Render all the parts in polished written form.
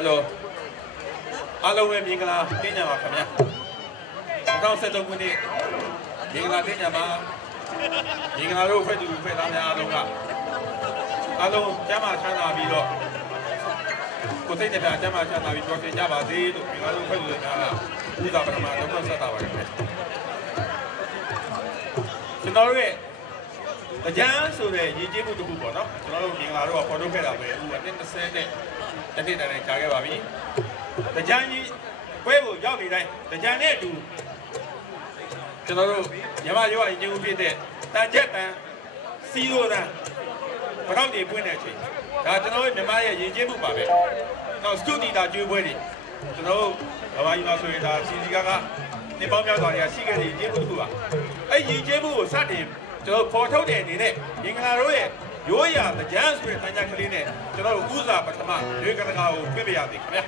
Hello အားလုံးပဲမင်္ဂလာတင်ကြပါခင်ဗျာ2013ခုနှစ်မင်္ဂလာတင်ကြပါမင်္ဂလာတို့ဖွဲ့သူဖွဲ့သားများအားလုံးကအားလုံးကျမ်းမာချမ်းသာပြီးတော့ကိုယ်စိတ်နဲ့ကျမ်းမာချမ်းသာပြီးတော့ပြင်ကြပါစေလို့မင်္ဂလာတို့ဖွဲ့သူများကဥဒ္ဒါပထမတော့ဆက်တာပါခင်ဗျာကျွန်တော်တို့ရဲ့အကြမ်းဆိုတဲ့ရည်ကြီးမှုတစ်ခုပေါ့နော်ကျွန်တော်တို့မင်္ဂလာတို့ကပေါ်ထုတ်ခဲ့တာပဲအခုအနှစ်20နဲ့တနေ့တိုင်းကြာခဲ့ပါပြီ။တကြံကြီးပွဲကိုရောက်နေတိုင်းတကြံနဲ့အတူကျွန်တော်တို့ရမရွာရင်ကျင်းဦးဖြစ်တဲ့တန်ချက်တန်စီရိုတန်ဘရောက်တွေပွင့်တဲ့အချိန်ဒါကျွန်တော်တို့မြန်မာရဲ့ရင်ကျင်းမှုပါပဲ။နောက်စတူဒီတာကျွေးပွဲတွေကျွန်တော်တို့ဘာသာရေးမှာဆိုရင်ဒါစီစီကနေပေါင်းများစွာတွေကရှိခဲ့တဲ့ရင်ကျင်းမှုတစ်ခုပါ။အဲ့ရင်ကျင်းမှုကိုစတင်ကျွန်တော်ပေါ်ထုတ်တဲ့အနေနဲ့မင်္ဂလာတို့ရဲ့ရိုးရာတကြံဆိုတဲ့တန်ကြကလေးနဲ့ကျွန်တော်တို့ဥစားပထမရွေးကတကာကိုပြပြရသည်ခင်ဗျာ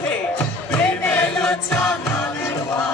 Hey, baby, let's talk about it.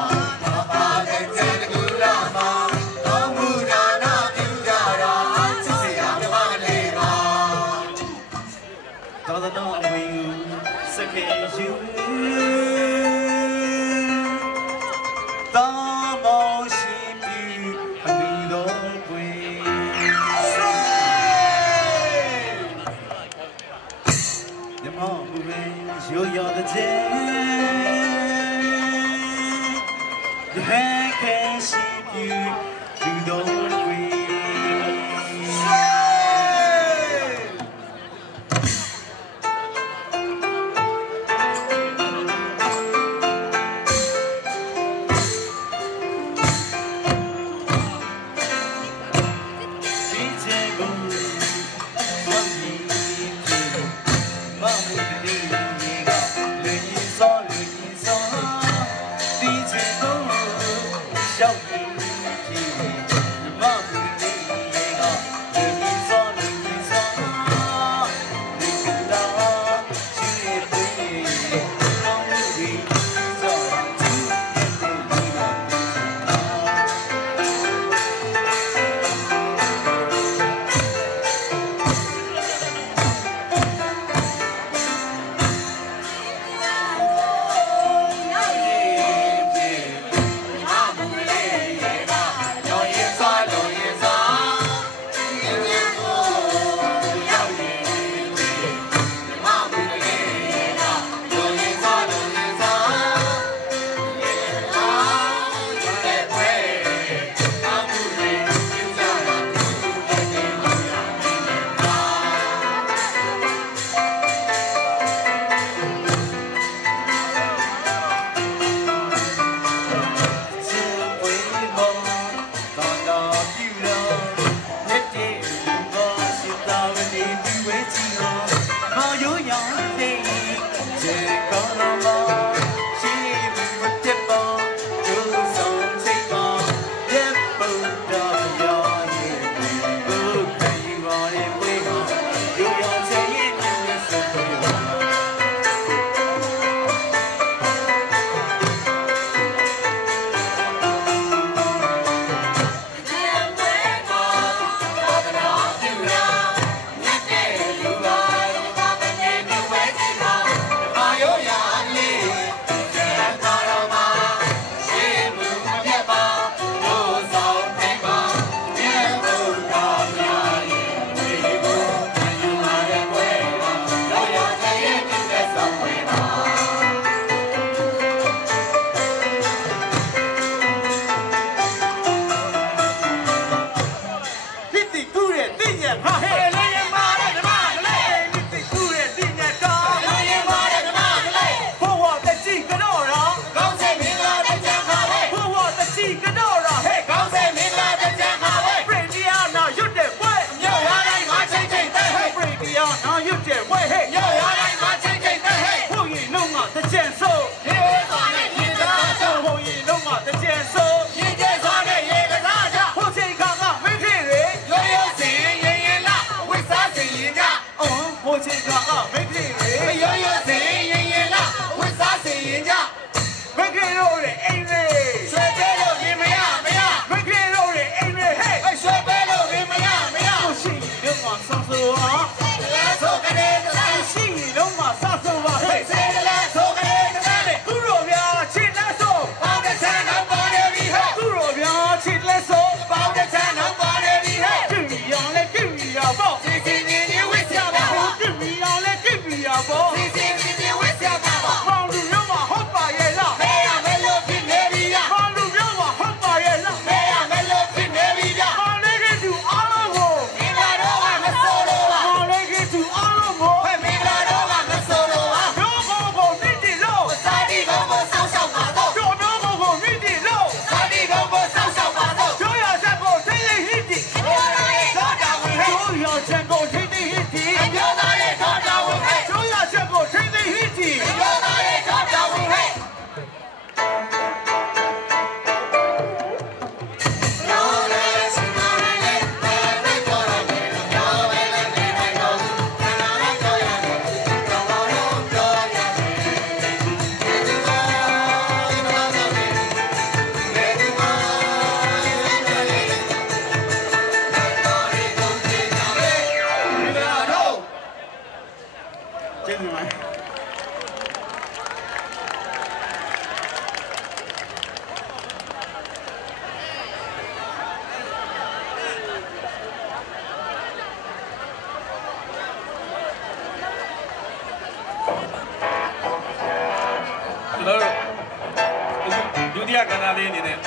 ဒုတိယကဏ္ဍလေးအနေနဲ့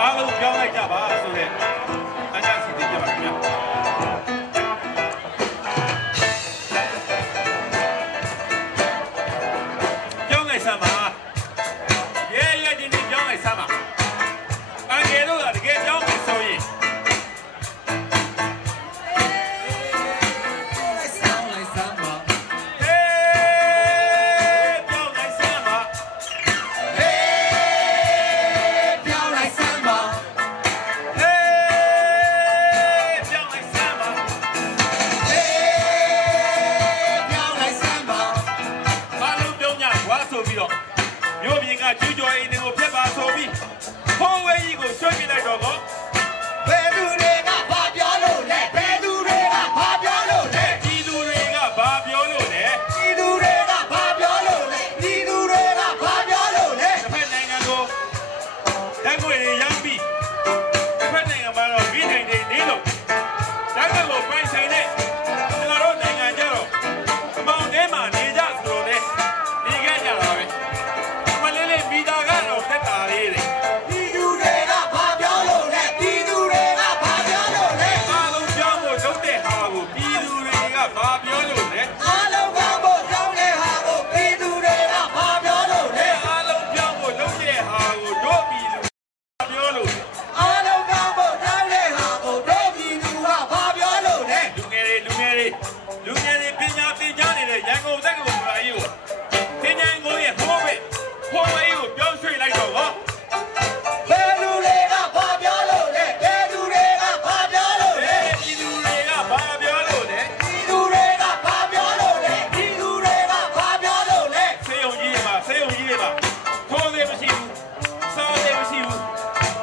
အားလုံးပြောင်းလိုက် လိုက်ကြပါဆိုတဲ့အားချစီတင်ပြပါခင်ဗျာပြောင်းလိုက်စမ်းပါရဲရဲချင်းချင်းပြောင်းလိုက်စမ်းပါအငယ်တို့ကတကယ်ပြောင်းမယ်ဆိုရင်ကျူးကျော်အိမ်တွေကိုဖျက်ပါဆိုပြီးခိုးဝဲကြီးကိုဆွဲပြလိုက်တော့ကောဘယ်သူတွေကဘာပြောလို့လဲဘယ်သူတွေကဘာပြောလို့လဲပြည်သူတွေကဘာပြောလို့လဲပြည်သူတွေကဘာပြောလို့လဲပြည်သူတွေကဘာပြောလို့လဲတစ်ဖက်နိုင်ငံကိုလက်ကိုရမ်းပြီးတစ်ဖက်နိုင်ငံမှာတော့ပြီးနိုင်တယ်နေလို့ဒါကလို့ပိုင်ဆိုင်တဲ့ကျွန်တော်တို့နိုင်ငံကြတော့အမောင်ထဲမှာနေကြဆိုတော့လေနေခဲ့ကြတာပဲပြည်သားကတော့တက်တာလေးတွေပြည်သူတွေကဘာပြောလို့လဲပြည်သူတွေကဘာပြောလို့လဲအားလုံးကြောင်းဖို့လုပ်တဲ့ဟာကိုပြည်သူတွေကဘာပြောလို့လဲအားလုံးကြောင်းဖို့လုပ်တဲ့ဟာကိုပြည်သူတွေကဘာပြောလို့လဲအားလုံးကြောင်းဖို့လုပ်တဲ့ဟာကိုတို့ပြည်သူဘာပြောလို့လဲအားလုံးကြောင်းဖို့လုပ်တဲ့ဟာကိုတို့ပြည်သူကဘာပြောလို့လဲလူငယ်တွေပညာသင်ကြားနေတဲ့ရန်ကုန်တက္ကသိုလ်မှာကြီးကိုသင်ကြားကိုရဲ့ဟိုးပဲခိုးဝဲကြီးကိုပြောင်းရွှေ့လိုက်တော့ဟောဘယ်လူတွေကဘာပြောလို့လဲဘယ်လူတွေကဘာပြောလို့လဲပြည်သူတွေကဘာပြောလို့လဲပြည်သူတွေကဘာပြောလို့လဲပြည်သူတွေကဘာပြောလို့လဲစေယုံကြီးတွေမှာထိုးသေးမရှိဘူးစားသေးမရှိဘူး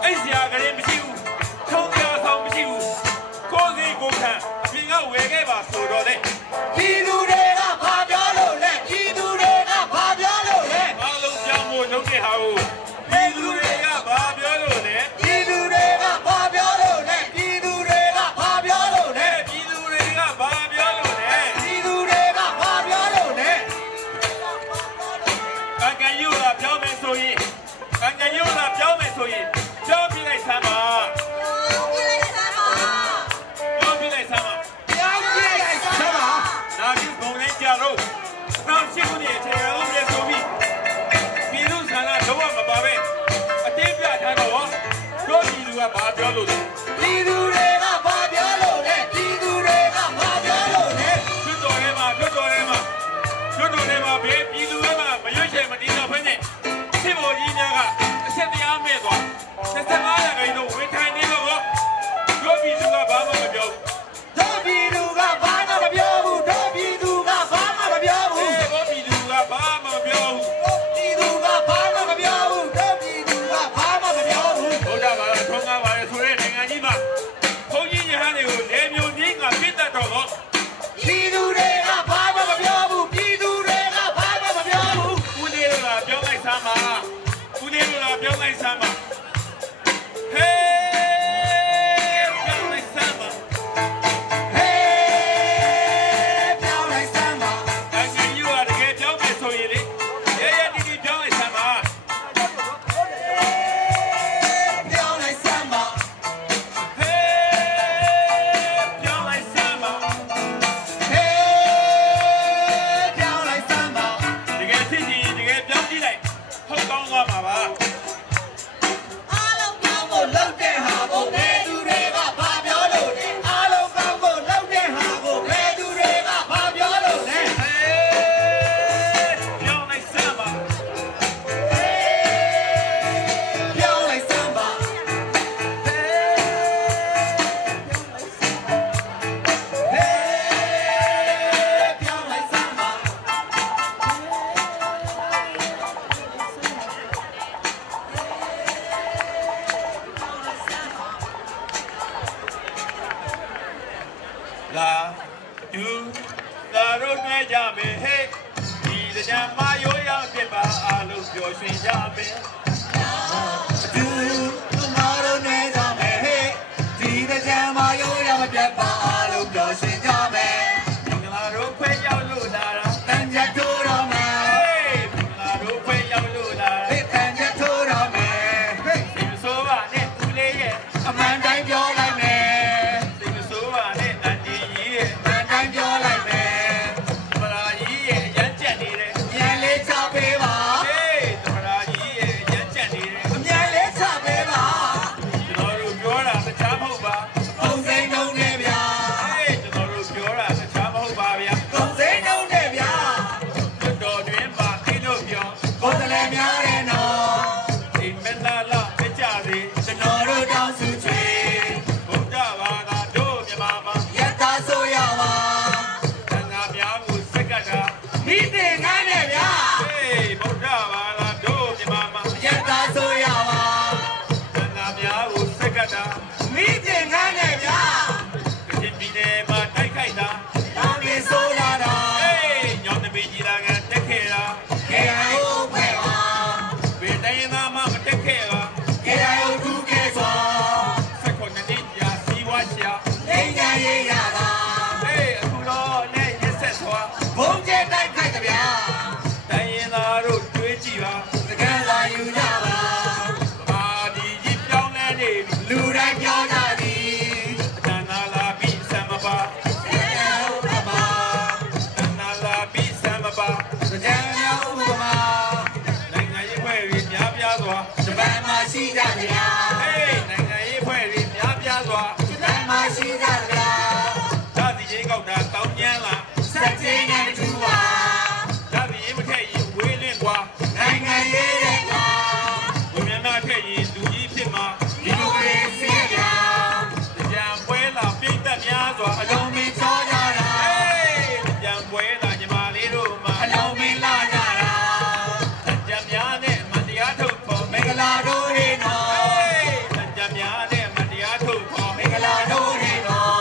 အိတ်စရာကလေးမရှိဘူးထုံးပြဆောင်မရှိဘူးကိုယ်စီကိုခံအပြင်ကဝယ်ခဲ့ပါဆိုတော့လေပြည်သူတွေကဘာပြောလို့လဲပြည်သူတွေကဘာပြောလို့လဲအားလုံးကြောင်းဖို့လုပ်တဲ့ဟာကိုပြည်သူတွေကဘာပြောလို့လဲပြည်သူတွေကဘာပြောလို့လဲပြည်သူတွေကဘာပြောလို့လဲပြည်သူတွေကဘာပြောလို့လဲပြည်သူတွေကဘာပြောလို့လဲအကယူလာပြောင်းမယ်ဆိုရင်ပြောင်းပြလိုက်စမ်းပါနာပြီးဘုံနဲ့ကြတော့နောက်ရှိခုနှစ်အခြေရုံးပြဆိုပြီးပြည်သူဆန္ဒတော့မပါပဲအတင်းပြထားတော့တို့ပြည်သူကဘာပြောလို့လဲပြည်သူတွေကဘာပြောလို့လဲပြည်သူတွေကဘာပြောလို့လဲကျွတ်တော်ထဲမှာဘေးပြည်သူကမရွေးချယ်မတင်တော့ဖ ೇನೆ စစ်ဘော်ကြီးများကအဆက်တရားမဲ့သွား75ရာခိုင်နှုန်းဝန်ထိုင်နေတော့တို့ပြည်သူကဘာမှမပြောဘူးတို့ပြည်သူကဘာမှမပြောဘူးတို့ပြည်သူကဘာမှမပြောဘူးတို့ပြည်သူကဘာမှမပြောဘူးတို့ပြည်သူကဘာမှမပြောဘူးတို့ပြည်သူကဘာမှမပြောဘူးဘုရားဘာသာထုံးကားပါလေဆိုတဲ့နိုင်ငံကြီးမှာဘုန်းကြီးရဟန်းတွေကိုလေမျိုးကြီးကပြစ်တတ်တော့ပြည်သူတွေကဘာမှမပြောဘူးပြည်သူတွေကဘာမှမပြောဘူးဦးလေးတို့ကပြောလိုက်စမ်းပါဦးလေးတို့ကပြောလိုက်စမ်းပါဟေးအ တာ မိတင်ခန်းနဲ့ဗျာ ကချင်ပြည်နယ်မှာတိုက်ခိုက်တာ တောင်းနေဆိုးလာတာ ညောင်တပင်ကြီးလာကန်တက်ခဲ့တာ KIO ဖွဲ့ပါ ဘယ်တိုင်းသားမှမတက်ခဲ့ပါ KIO ဒုကဲစွာ 19နှစ်ကြာစီးပွားရှာ နေညာရေးရတာ အခုတော့နဲ့ရက်ဆက်စွာ ဘုံကျဲတိုက်ခိုက်ကြဗျာ တိုင်းရင်းသားတို့တွေးကြည့်ပါ စကန်လာယူကြပါ ပါဒီကြီးပြောင်းလဲနေပြီ လူတိုင်းပြောကြသည် အတန်နာလာပြီးစံမပါ KIO ဥပမာ အတန်နာလာပြီးစံမပါ စကန်မြောက်ဥပမာ နိုင်ငံရေးဖွဲ့တွေများပြားစွာ ဂျပန်မှာရှိကြဗျာ နိုင်ငံရေးဖွဲ့တွေများပြားစွာ ဂျပန်မှာရှိကြဗျာ ဓာတ်စီရေးကောက်တာတောင်းကျမ်းလာ စက်ချင်းနဲ့ထူပါ ဓာတ်စီရေးမထက်ရင်ဝေးလင့်กว่า နိုင်ငံရေးတဲ့ကွာ ဝေမြန်နာထက်ရင်လူကြီးဖြစ်မှာ ဒီမိုကရေစီဗျာ ကြံပွဲလာပြိတ်သက်များစွာ အလုံးမင်းချောကြတာ ကြံပွဲလာညီမလေးတို့မှာ အလုံးမင်းလာကြတာ ကြံများနဲ့မတရားထုတ်ဖို့ မင်္ဂလာတို့ဟေနော် ကြံများနဲ့မတရားထုတ်ဖို့ မင်္ဂလာတို့ဟေနော်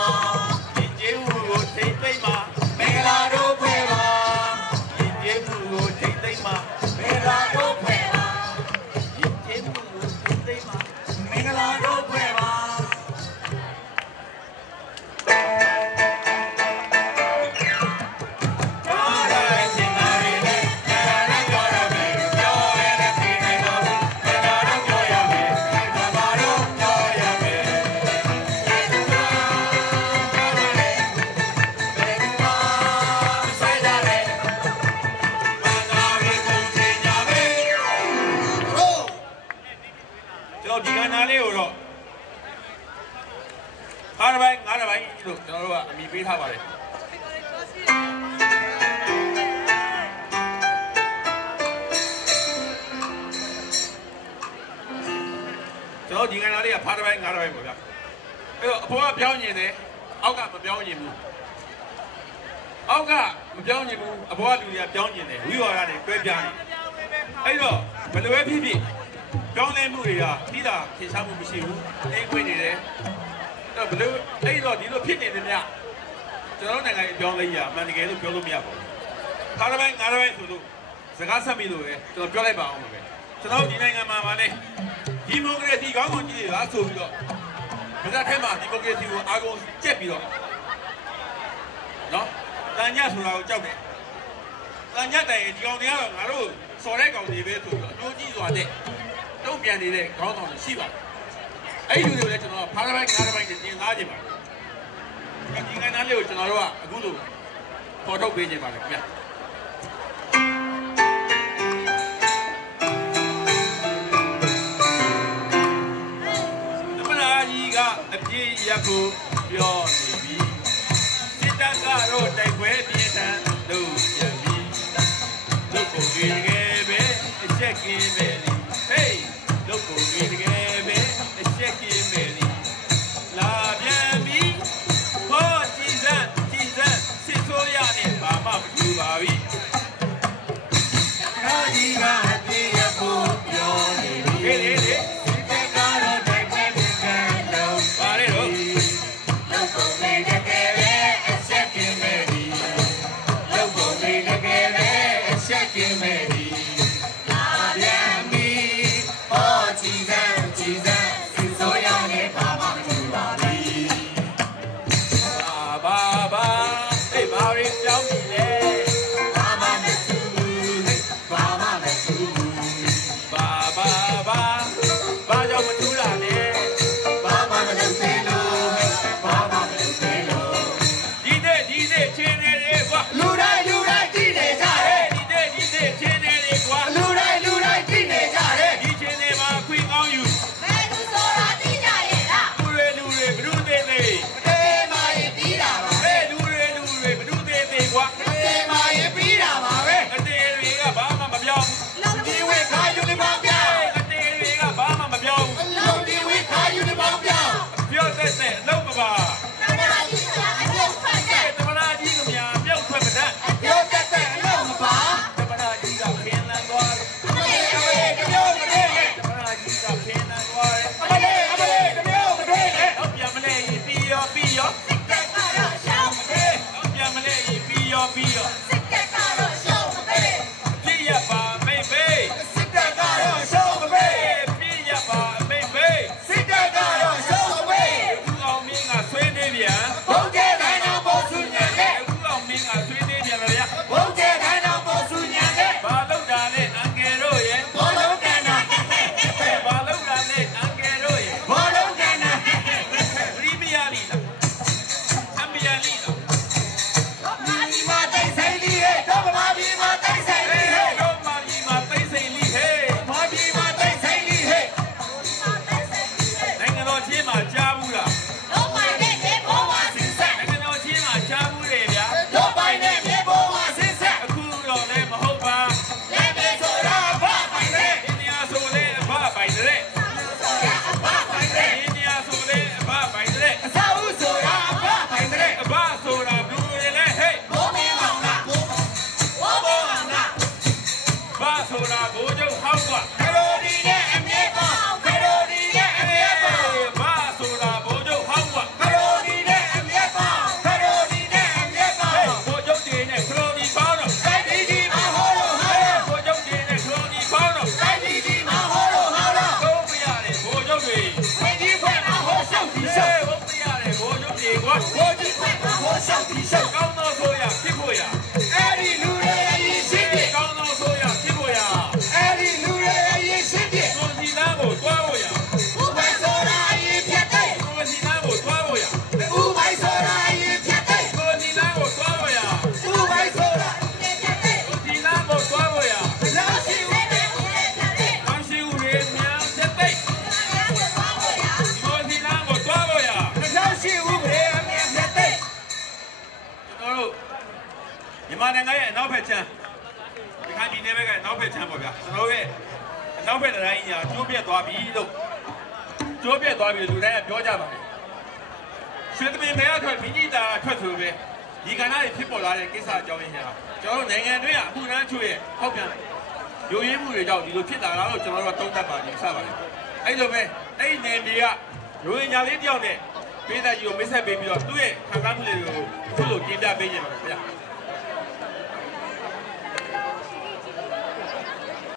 ဒီကျေးမှုကိုထိမ့်သိမ့်မှာ မင်္ဂလာတို့ဖွဲ့ပါ ဒီကျေးမှုကိုထိမ့်သိမ့်မှာ မင်္ဂလာတို့ဖွဲ့ပါ ဒီကျေးမှုကိုထိမ့်သိမ့်မှာ မင်္ဂလာတို့ဖွဲ့ပါ ကျွန်တော်ဒီကဏ္ဍလေးကိုတော့5ပိုင်း5ပိုင်းလို့ကျွန်တော်တို့ကအမိပေးထားပါတယ်ကျွန်တော်ဒီကဏ္ဍလေးက5ပိုင်း5ပိုင်းပေါ့ဗျာအဲ့တော့အပေါ်ကပြောင်းနေတယ်အောက်ကမပြောင်းနေဘူးအောက်ကမပြောင်းနေဘူးအပေါ်ကလူတွေကပြောင်းနေတယ်ဝိဝါဒတွေတွဲပြားနေအဲ့တော့ဘယ်လိုပဲဖြစ်ဖြစ်ပြောင်းလဲမှုတွေကတိတာထင်ရှားမှုမရှိဘူးအိမ်ခွေနေတယ်အဲ့တော့ဘယ်လိုအဲ့တော့ဒီလိုဖြစ်နေတယ်မြကျွန်တော်နိုင်ငံပြောင်းလဲရအမှန်တကယ်လို့ပြောလို့မရပါဘူး5ပိုင်း5ပိုင်းဆိုလို့စကားဆက်ပြီးလို့ပဲကျွန်တော်ပြောလိုက်ပါအောင်ပဲကျွန်တော်ဒီနိုင်ငံမှာဗာလဲဒီမိုကရေစီကောင်းကောင်းကြီးတွေကဆိုပြီးတော့ဗဇက်ထဲမှာဒီမိုကရေစီကိုအားကုန်ကျက်ပြီးတော့နော်တန်ညဆိုတာကိုကြောက်တယ်တန်ညတိုင်ဒီကောင်တွေကတော့ငါတို့စော်တဲ့ကောင်တွေပဲဆိုပြီးတော့အကျိုးကြီးစွာတဲ့တုံ့ပြန်နေတဲ့ခေါင်းဆောင်တွေရှိပါတယ်အဲ့ဒီလူတွေလည်းကျွန်တော်ဖားတစ်ပိုင်း၅တစ်ပိုင်းနဲ့တင်သားကြပါတယ်ဒီကနေ့လေးကိုကျွန်တော်တို့ကအခုလိုပေါ်ထုတ်ပေးနေပါတယ်ခင်ဗျာအပြည့်ရက်ကိုပြောနေပြီစစ်တပ်ကတော့တိုက်ပွဲပြင်းထန်လို့ရပြီလုတ်ကုန်ကြီးတကယ်ပဲအချက်ကင်းပဲလေဟေးလုတ်ကုန်ကြီးတကယ်ပဲအချက်ကင်းပဲလေလာပြန်ပြီဟောကြည်စမ်းစစ်ဆိုးရနဲ့ဘာမှမထူပါဘူးခါကြီးကအပြည့်ရက်ကိုပြောနေပြီ လေလာပြန်ပြီဟောကြည်စမ်း မြန်မာနိုင်ငံရဲ့အနောက်ဘက်ခြမ်းဒီခိုင်ပြည်နယ်ဘက်ကအနောက်ဘက်ခြမ်းပေါ့ဗျာကျွန်တော်ရဲ့အနောက်ဘက်တိုင်းညာကျိုးပြက်သွားပြီလို့ကျိုးပြက်သွားပြီလူတိုင်းကပြောကြပါတယ်ရွှေသမင်မဲအထွက်မိကြီးတာထွက်ဆိုပဲဒီကဏ္ဍတွေဖြစ်ပေါ်လာတဲ့ကိစ္စအကြောင်းရင်းညာကျွန်တော်တို့နိုင်ငံတွင်းကအမှုရန်ချို့ရဲ့ဟောက်ပြန်ယိုရင်းမှုတွေကြောင့်ဒီလိုဖြစ်လာတာလို့ကျွန်တော်တို့ကသုံးသပ်ပါတယ်စပါတယ်အဲ့လိုပဲအဲ့ဒီနယ်မြေကရိုဟင်ဂျာလေးတယောက်နဲ့ပေးတဲ့ကြီးကိုမိတ်ဆက်ပေးပြီးတော့သူ့ရဲ့ခံစားမှုတွေကိုခုလိုတင်ပြပေးကြပါမယ်ခင်ဗျာ